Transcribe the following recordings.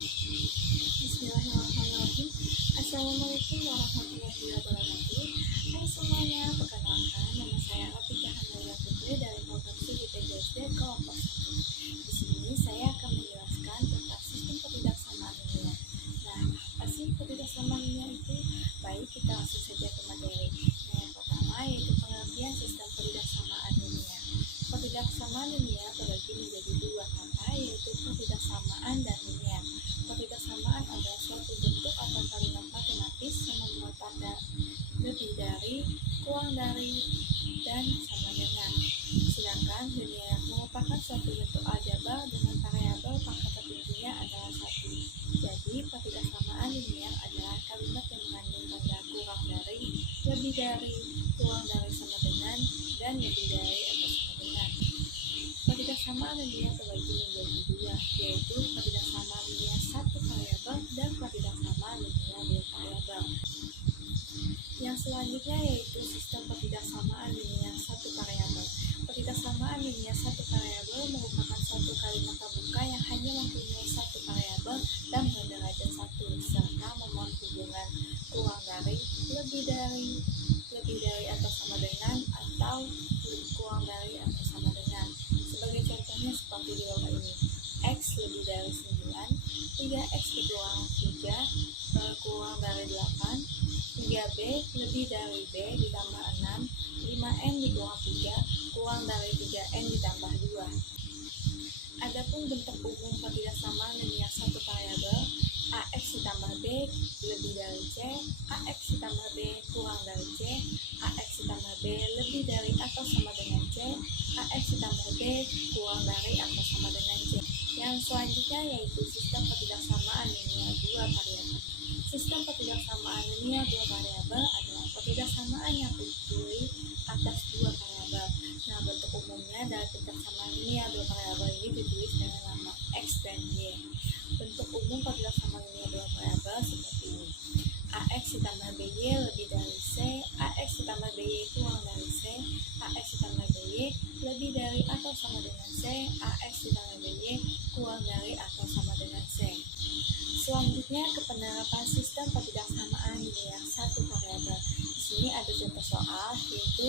Bismillahirrahmanirrahim. Assalamualaikum warahmatullahi wabarakatuh. Hai semuanya, perkenalkan nama saya Afiqah Hanaya Putri dari program studi PGSD kelompok 1. Di sini saya akan menjelaskan tentang sistem ketidaksamaan linear. Nah, apa sih ketidaksamaan linear itu? Baik, kita langsung saja ke materi. Yang pertama yaitu pengertian sistem ketidaksamaan linear. Ketidaksamaan linear terbagi menjadi dua kata, yaitu ketidaksamaan dan linear. Ketidaksamaan adalah suatu bentuk atau kalimat matematis yang membuat tanda lebih dari, kurang dari, dan sama dengan. Sedangkan linear merupakan suatu bentuk aljabar dengan variabel pangkat tertingginya adalah 1. Jadi, ketidaksamaan linear adalah kalimat yang mengandung tanda kurang dari, lebih dari, kurang dari sama dengan, dan lebih dari atau sama dengan. Ketidaksamaan linear terbagi menjadi dua, yaitu ketidaksamaan linear satu variabel dan ketidaksamaan linear dua variabel. Yang selanjutnya yaitu sistem ketidaksamaan linear satu variabel. Ketidaksamaan linear satu variabel merupakan suatu kalimat terbuka yang hanya mempunyai satu variabel dan berderajat 1 serta memuat hubungan kurang dari, lebih dari atau sama dengan, atau kurang dari atau sama dengan. Sebagai contohnya seperti di bawah ini. X lebih dari 9, 3x dikurang 3 kurang dari 8, 3b lebih dari b ditambah 6, 5n dikurang 3 kurang dari 3n ditambah 2. Adapun bentuk umum ketidaksamaan linear satu variabel, ax ditambah b lebih dari c, ax ditambah b kurang dari c, ax ditambah b lebih dari atau sama dengan c, ax ditambah b kurang dari atau sama dengan c. Yang selanjutnya yaitu sistem ketidaksamaan linear dua variabel. Sistem ketidaksamaan linear dua variabel adalah ketidaksamaan yang terdiri atas dua variabel. Nah, bentuk umumnya dari ketidaksamaan linear dua variabel ini ditulis dengan nama x dan y. Bentuk umum ketidaksamaan linear dua variabel seperti ini. Ax ditambah by lebih dari c, ax ditambah by kurang dari c, ax ditambah by lebih dari atau sama dengan c, ax ditambah by kurang dari atau sama dengan c. Selanjutnya ke penerapan sistem ketidaksamaan linear satu variabel. Di sini ada contoh soal yaitu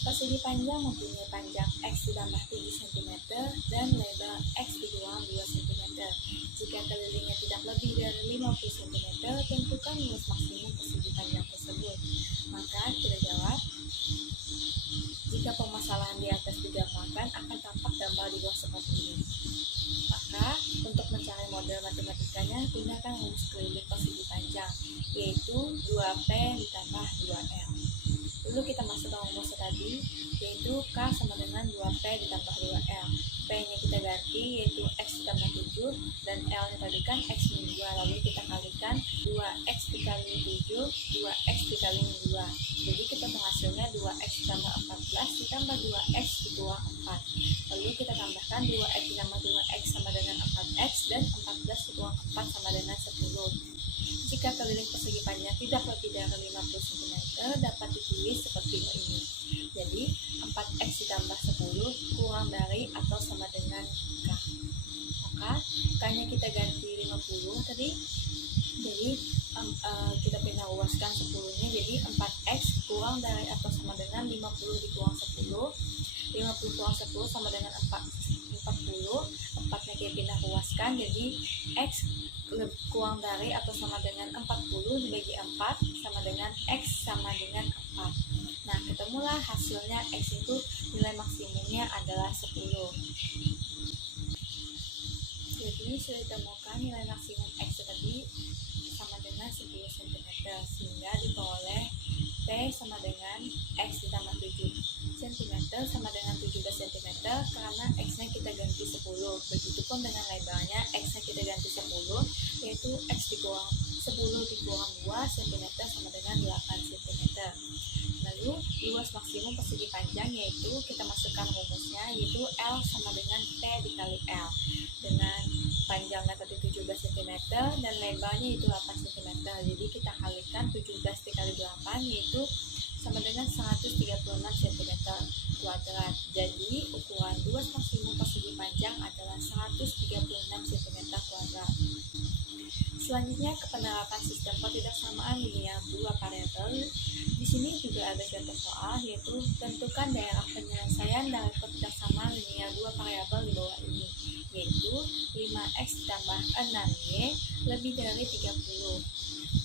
persegi panjang mempunyai panjang x ditambah 7 cm dan lebar x dikurang 2 cm. Jika kelilingnya tidak lebih dari 50 cm, tentukan luas maksimum persegi panjang tersebut. Maka kita jawab, jika permasalahan di atas digambarkan akan tampak gambar di bawah seperti ini. Maka untuk mencari model matematikanya gunakan rumus keliling persegi panjang, yaitu 2P ditambah 2L. Lalu kita masuk ke rumus tadi, yaitu K sama dengan 2P ditambah 2L. P-nya kita ganti, yaitu X ditambah 7, dan L-nya tadi kan X min 2. Lalu kita kalikan 2X dikali 7, 2X dikali 2. Jadi kita hasilnya 2X ditambah 14 ditambah 2X dikurang 4. Lalu kita tambahkan 2X ditambah 2X sama dengan 4X, dan 14 dikurang 4 sama dengan 10. Jika keliling persegi panjang tidak lebih dari 50 cm, dapat ditulis seperti ini. Jadi 4x ditambah 10 kurang dari atau sama dengan K. Maka K-nya kita ganti 50 tadi. Jadi kita pindah ruaskan 10-nya, jadi 4x kurang dari atau sama dengan 50 dikurang 10. 50 kurang 10 sama dengan 40. 4-nya kita pindah ruaskan, jadi x kurang dari atau sama dengan 40 dibagi 4 sama dengan x sama dengan 4. Nah, ketemulah hasilnya x itu nilai maksimumnya adalah 10. Jadi sudah ditemukan nilai maksimum x tadi sama dengan 10 cm, sehingga diperoleh P sama dengan X ditambah 7 cm sama dengan 17 cm karena X-nya kita ganti 10. Begitupun dengan lebarnya, X-nya kita ganti 10, yaitu X dikurang 10 dikurang 2 cm sama dengan 8 cm. Lalu luas maksimum persegi panjang yaitu kita masukkan rumusnya, yaitu L sama dengan P dikali L. Dengan panjangnya tadi 17 cm dan lebarnya itu 8 cm. Jadi kita kalikan 17 dikali 8 yaitu sama dengan 136 cm kuadrat. Jadi ukuran luas maksimum persegi panjang adalah 136 cm kuadrat. Selanjutnya ke penerapan sistem ketidaksamaan linear dua variabel. Di sini juga ada contoh soal, yaitu tentukan daerah penyelesaian dari ketidaksamaan linear dua variabel di bawah ini, yaitu 5x tambah 6y lebih dari 30.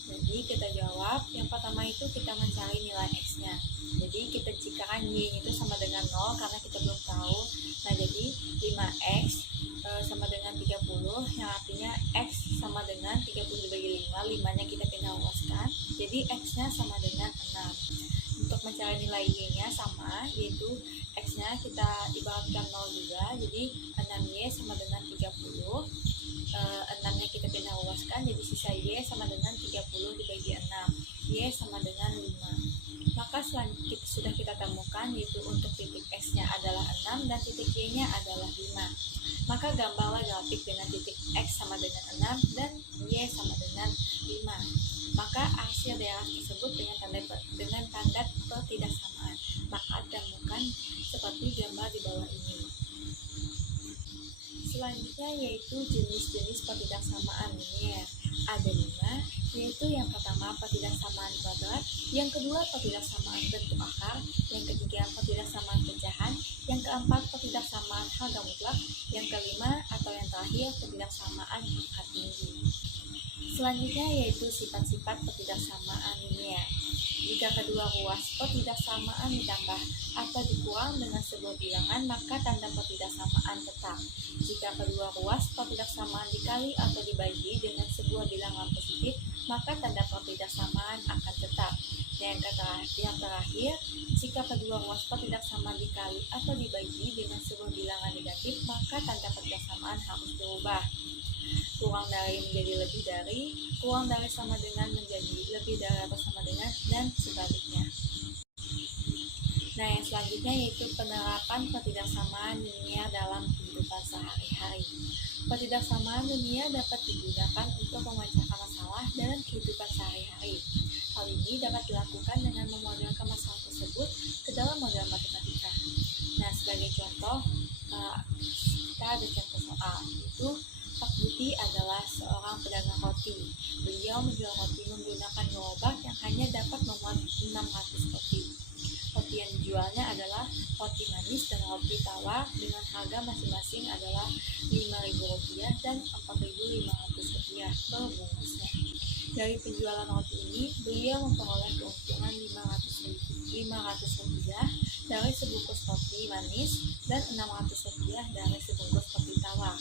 Jadi kita jawab, yang pertama itu kita mencari nilai x-nya. Jadi kita jikakan y itu sama dengan 0 karena kita belum tahu. Nah, jadi 5x sama dengan 30, yang artinya x sama dengan 30 dibagi 5, 5-nya kita pindah luaskan, jadi x-nya sama dengan 6. Untuk mencari nilai y-nya sama, yaitu x-nya kita ibaratkan 0 juga, jadi 6y sama dengan 30, 6-nya kita pindah luaskan, jadi sisa y sama dengan 30 dibagi 6, y sama dengan 5. Maka selanjutnya sudah kita temukan, yaitu untuk titik x-nya adalah 6 dan titik y-nya adalah 5. Maka gambarlah grafik dengan titik x sama dengan 6 dan y sama dengan 5. Maka hasil daerah tersebut dengan tanda ketidaksamaan. Maka temukan seperti gambar di bawah ini. Selanjutnya yaitu jenis-jenis ketidaksamaan linear. Ada 5, yaitu yang pertama ketidaksamaan kuadrat, yang kedua ketidaksamaan bentuk akar, yang ketiga ketidaksamaan pecahan, yang keempat ketidaksamaan harga mutlak, yang kelima atau yang terakhir ketidaksamaan pangkat tinggi. Selanjutnya yaitu sifat-sifat ketidaksamaan linear. Jika kedua ruas ketidaksamaan ditambah atau dikurang dengan sebuah bilangan, maka tanda ketidaksamaan tetap. Jika kedua ruas ketidaksamaan dikali atau dibagi dengan sebuah bilangan positif, maka tanda ketidaksamaan akan tetap. Dan yang terakhir, jika kedua ruas ketidaksamaan dikali atau dibagi dengan sebuah bilangan negatif, maka tanda ketidaksamaan harus berubah. Kurang dari menjadi lebih dari, kurang dari sama dengan menjadi lebih dari atau sama dengan, dan sebaliknya. Nah, yang selanjutnya yaitu penerapan ketidaksamaan linear dalam kehidupan sehari-hari. Ketidaksamaan linear dapat digunakan untuk memecahkan masalah dalam kehidupan sehari-hari. Hal ini dapat dilakukan dengan memodelkan masalah tersebut ke dalam model matematika. Nah, sebagai contoh, kita ada contoh soal, yaitu Pak Budi adalah seorang pedagang roti. Beliau menjual roti menggunakan gerobak yang hanya dapat memuat 600 roti. Roti yang dijualnya adalah roti manis dan roti tawar dengan harga masing-masing adalah Rp5.000 dan Rp4.500 per bungkusnya. Dari penjualan roti ini, beliau memperoleh keuntungan Rp500 dari sebungkus roti manis dan Rp600 dari sebungkus roti tawar.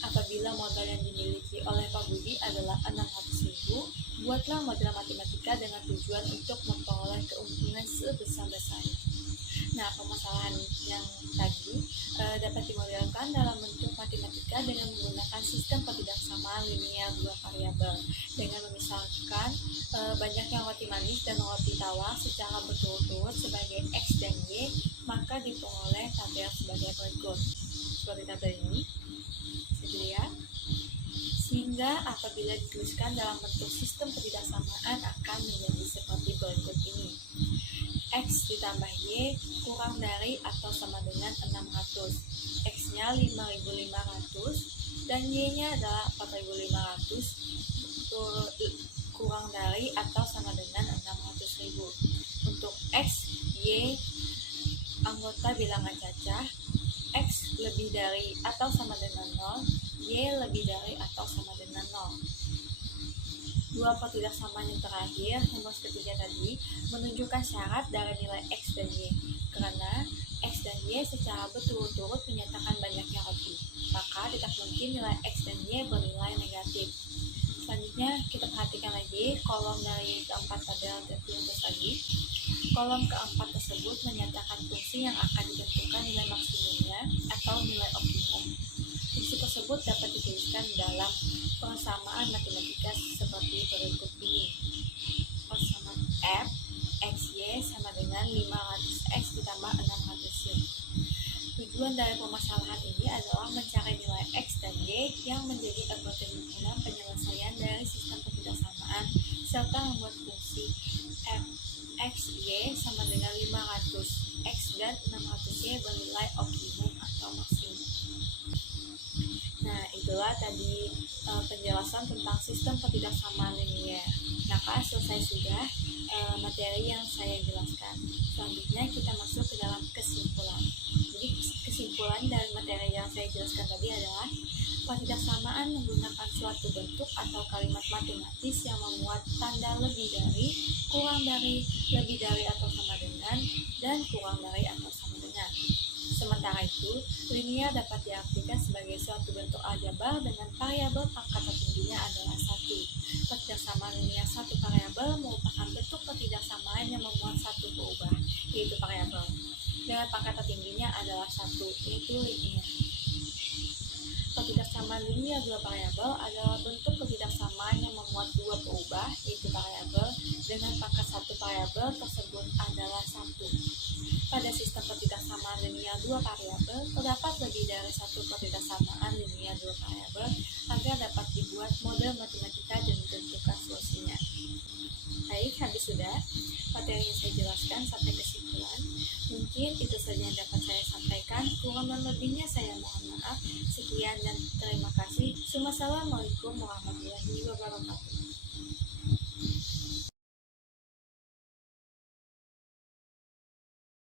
Apabila modal yang dimiliki oleh Pak Budi adalah 600.000, buatlah model matematika dengan tujuan untuk memperoleh keuntungan sebesar-besarnya. Nah, permasalahan yang tadi dapat dimodelkan dalam bentuk matematika dengan menggunakan sistem ketidaksamaan linear dua variabel. Dengan memisalkan banyaknya roti manis dan roti tawar secara berturut-turut sebagai x dan y, maka diperoleh tabel sebagai berikut. Seperti tabel ini. Dilihat, sehingga apabila dituliskan dalam bentuk sistem ketidaksamaan akan menjadi seperti berikut ini. X ditambah Y kurang dari atau sama dengan 600, X-nya 5.500 dan Y-nya adalah 4.500 kurang dari atau sama dengan 600.000. Untuk X, Y anggota bilangan cacah, X lebih dari atau sama dengan 0, Y lebih dari atau sama dengan 0. Dua ketidaksamaan yang terakhir, nomor ketiga tadi, menunjukkan syarat dari nilai X dan Y. Karena X dan Y secara berturut-turut menyatakan banyaknya roti, maka tidak mungkin nilai X dan Y bernilai negatif. Selanjutnya, kita perhatikan lagi kolom dari keempat tabel di atas tadi. Kolom keempat tersebut menyatakan fungsi yang akan ditentukan nilai maksimumnya atau nilai optimum. Fungsi tersebut dapat dituliskan dalam persamaan matematika seperti berikut ini. Persamaan F XY sama dengan 500X ditambah 600Y. Tujuan dari permasalahan ini adalah mencari nilai X dan Y yang menjadi anggota himpunan penyelesaian dari sistem ketidaksamaan serta membuat fungsi F X, Y sama dengan 500, X dan 600Y bernilai optimum atau maksimum. Nah, itulah tadi di penjelasan tentang sistem ketidaksamaan linier. Maka selesai sudah materi yang saya jelaskan. Selanjutnya kita masuk ke dalam kesimpulan. Jadi kesimpulan dari materi yang saya jelaskan tadi adalah ketidaksamaan menggunakan suatu bentuk atau kalimat matematis yang memuat tanda lebih dari, kurang dari, lebih dari atau sama dengan, dan kurang dari atau sama dengan. Sementara itu, linear dapat diartikan sebagai suatu bentuk aljabar dengan variabel pangkat tertingginya adalah 1. Ketidaksamaan linear satu variabel merupakan bentuk ketidaksamaan yang memuat satu perubahan, yaitu variabel, dengan pangkat tertingginya adalah 1, yaitu linear. Ketidaksamaan linear dua variabel adalah bentuk ketidaksamaan yang memuat dua perubahan, yaitu variabel, dengan pangkat satu variabel tersebut adalah 1. Pada sistem ketidaksamaan linear dua variabel, terdapat lebih dari satu ketidaksamaan linear dua variabel agar dapat dibuat model matematika dan ditentukan solusinya. Baik, habis sudah materi yang saya jelaskan sampai kesimpulan. Mungkin itu saja yang dapat saya sampaikan. Kurang dan lebihnya saya mohon maaf. Sekian dan terima kasih. Wassalamualaikum warahmatullahi wabarakatuh.